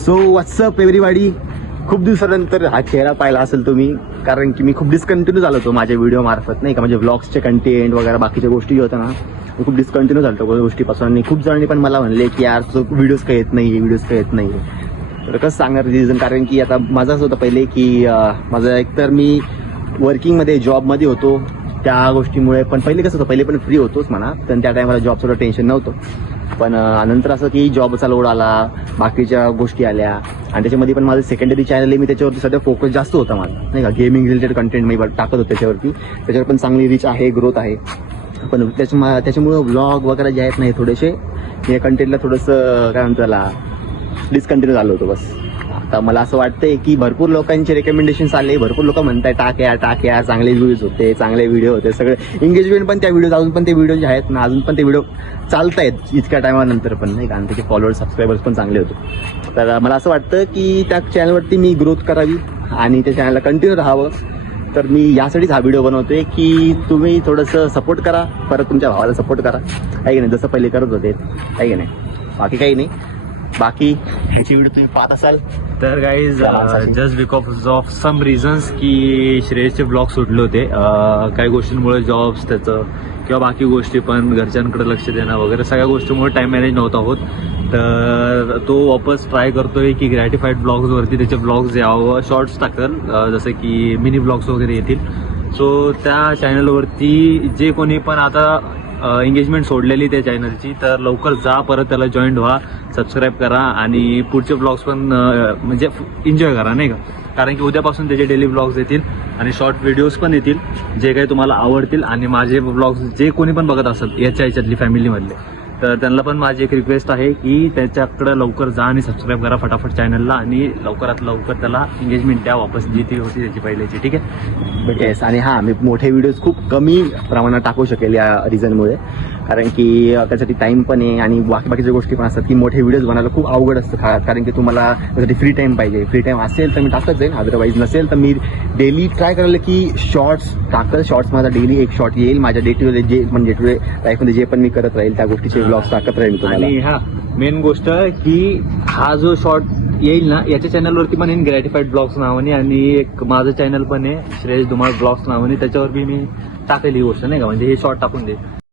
So WhatsApp everybody. खूप दिवसानंतर हा चेहरा पाहिला असेल तुम्ही, कारण की मी खूप डिस्कंटिन्यू झालो होतो माझ्या व्हिडिओ मार्फत, नाही का. म्हणजे व्लॉग्सचे कंटेंट वगैरे बाकीच्या गोष्टी होत्या ना, मी खूप डिस्कंटिन्यू झालो होतो गोष्टीपासून. आणि खूप जणांनी पण मला म्हणले की यार तुझं व्हिडिओज काही येत नाही, व्हिडिओज काही येत नाही. तर कसं सांगणार रिझन, कारण की आता माझं असं होतं पहिले की माझं एकतर मी वर्किंगमध्ये जॉबमध्ये होतो, त्या गोष्टीमुळे. पण पहिले कसं होतं, पहिले पण फ्री होतोच म्हणा, पण त्या टायमाला जॉबचं थोडं टेन्शन नव्हतं. पण नंतर असं की जॉबचा लोड आला, बाकीच्या गोष्टी आल्या, आणि त्याच्यामध्ये पण माझं सेकंडरी चॅनल आहे, मी त्याच्यावरती सध्या फोकस जास्त होता माझा, नाही का. गेमिंग रिलेटेड कंटेंट मी टाकत होतो त्याच्यावरती, त्याच्यावर पण चांगली रीच आहे, ग्रोथ आहे. पण त्याच्यामुळं व्लॉग वगैरे जे आहेत नाही, थोडेसे या कंटेंटला थोडंसं काय म्हणतो त्याला डिस्कंटिन्यू झालं होतं बस. आता मला असं वाटतंय की भरपूर लोकांचे रेकमेंडेशन्स आले, भरपूर लोक म्हणताय टाक यार, चांगले व्ह्यूज होते, चांगले व्हिडिओ होते, सगळे एंगेजमेंट पण त्या व्हिडिओ, अजून पण ते व्हिडिओ जे आहेत ना, अजून पण ते व्हिडिओ चालतायत इतक्या टायमानंतर पण, नाही का. आणि त्याचे फॉलोअर्स सबस्क्रायबर्स पण चांगले होते. तर मला असं वाटतं की त्या चॅनलवरती मी ग्रोथ करावी आणि त्या चॅनलला कंटिन्यू राहावं. तर मी यासाठीच हा व्हिडिओ बनवतोय की तुम्ही थोडंसं सपोर्ट करा, परत तुमच्या भावाला सपोर्ट करा, आहे की नाही, जसं पहिले करत होते, आहे की नाही. बाकी काही नाही. बाकी याची व्हिडिओ तुम्ही पाहत असाल तर guys just because of some reasons की श्रेयसचे ब्लॉग सुटले होते, काही गोष्टींमुळे, जॉब्स त्याचं किंवा बाकी गोष्टी, पण घरच्यांकडे लक्ष देणं वगैरे सगळ्या गोष्टीमुळे टाईम मॅनेज नव्हता होत. तर तो वापस ट्राय करतोय की ग्रॅटिफाईड ब्लॉग्सवरती त्याचे ब्लॉग्स यावं, शॉर्ट्स टाकल, जसं की मिनी ब्लॉग्स वगैरे येतील. सो त्या चॅनलवरती जे कोणी पण आता एंगेजमेंट सोडलेली त्या चॅनलची, तर लवकर जा, परत त्याला जॉईन व्हा, सबस्क्राईब करा आणि पुढचे ब्लॉग्स पण म्हणजे एन्जॉय करा, नाही का. कारण की उद्यापासून त्याचे डेली ब्लॉग्स येतील आणि शॉर्ट व्हिडिओज पण येतील जे काही तुम्हाला आवडतील. आणि माझे ब्लॉग्स जे कोणी पण बघत असेल याच्यातली फॅमिलीमधले, तर त्यांना पण माझी एक रिक्वेस्ट आहे की त्याच्याकडे लवकर जा आणि सबस्क्राईब करा फटाफट चॅनलला, आणि लवकरात लवकर त्याला एंगेजमेंट द्या वापस जी ती होती त्याची पहिल्याची, ठीक आहे. येस. आणि हां, मी मोठे व्हिडिओज खूप कमी प्रमाणात टाकू शकेल या रिझनमुळे, कारण की त्यासाठी टाईम पण आहे आणि बाकीच्या गोष्टी पण असतात की मोठे व्हिडिओज बनायला खूप अवघड असतं. कारण की तुम्हाला त्यासाठी फ्री टाईम पाहिजे. फ्री टाईम असेल तर मी टाकत जाईन, अदरवाईज नसेल तर मी डेली ट्राय करायला की शॉर्ट्स टाकत. शॉर्ट्स माझा डेली एक शॉर्ट येईल माझ्या डे टू डे, जे म्हणजे डे टू डे लाईफमध्ये जे पण मी करत राहील त्या गोष्टीचे ब्लॉग्स टाकत राहील तुम्हाला. आणि हा मेन गोष्ट की हा जो शॉर्ट येईल ना, याच्या चॅनलवरती पण येईल ग्रॅटिफाईड ब्लॉग्स नावाने, आणि एक माझं चॅनल पण आहे श्रेयस धुमाळ ब्लॉग्स नावाने, त्याच्यावर बी मी टाकेल ही गोष्ट, नाही का. म्हणजे हे शॉर्ट टाकून दे.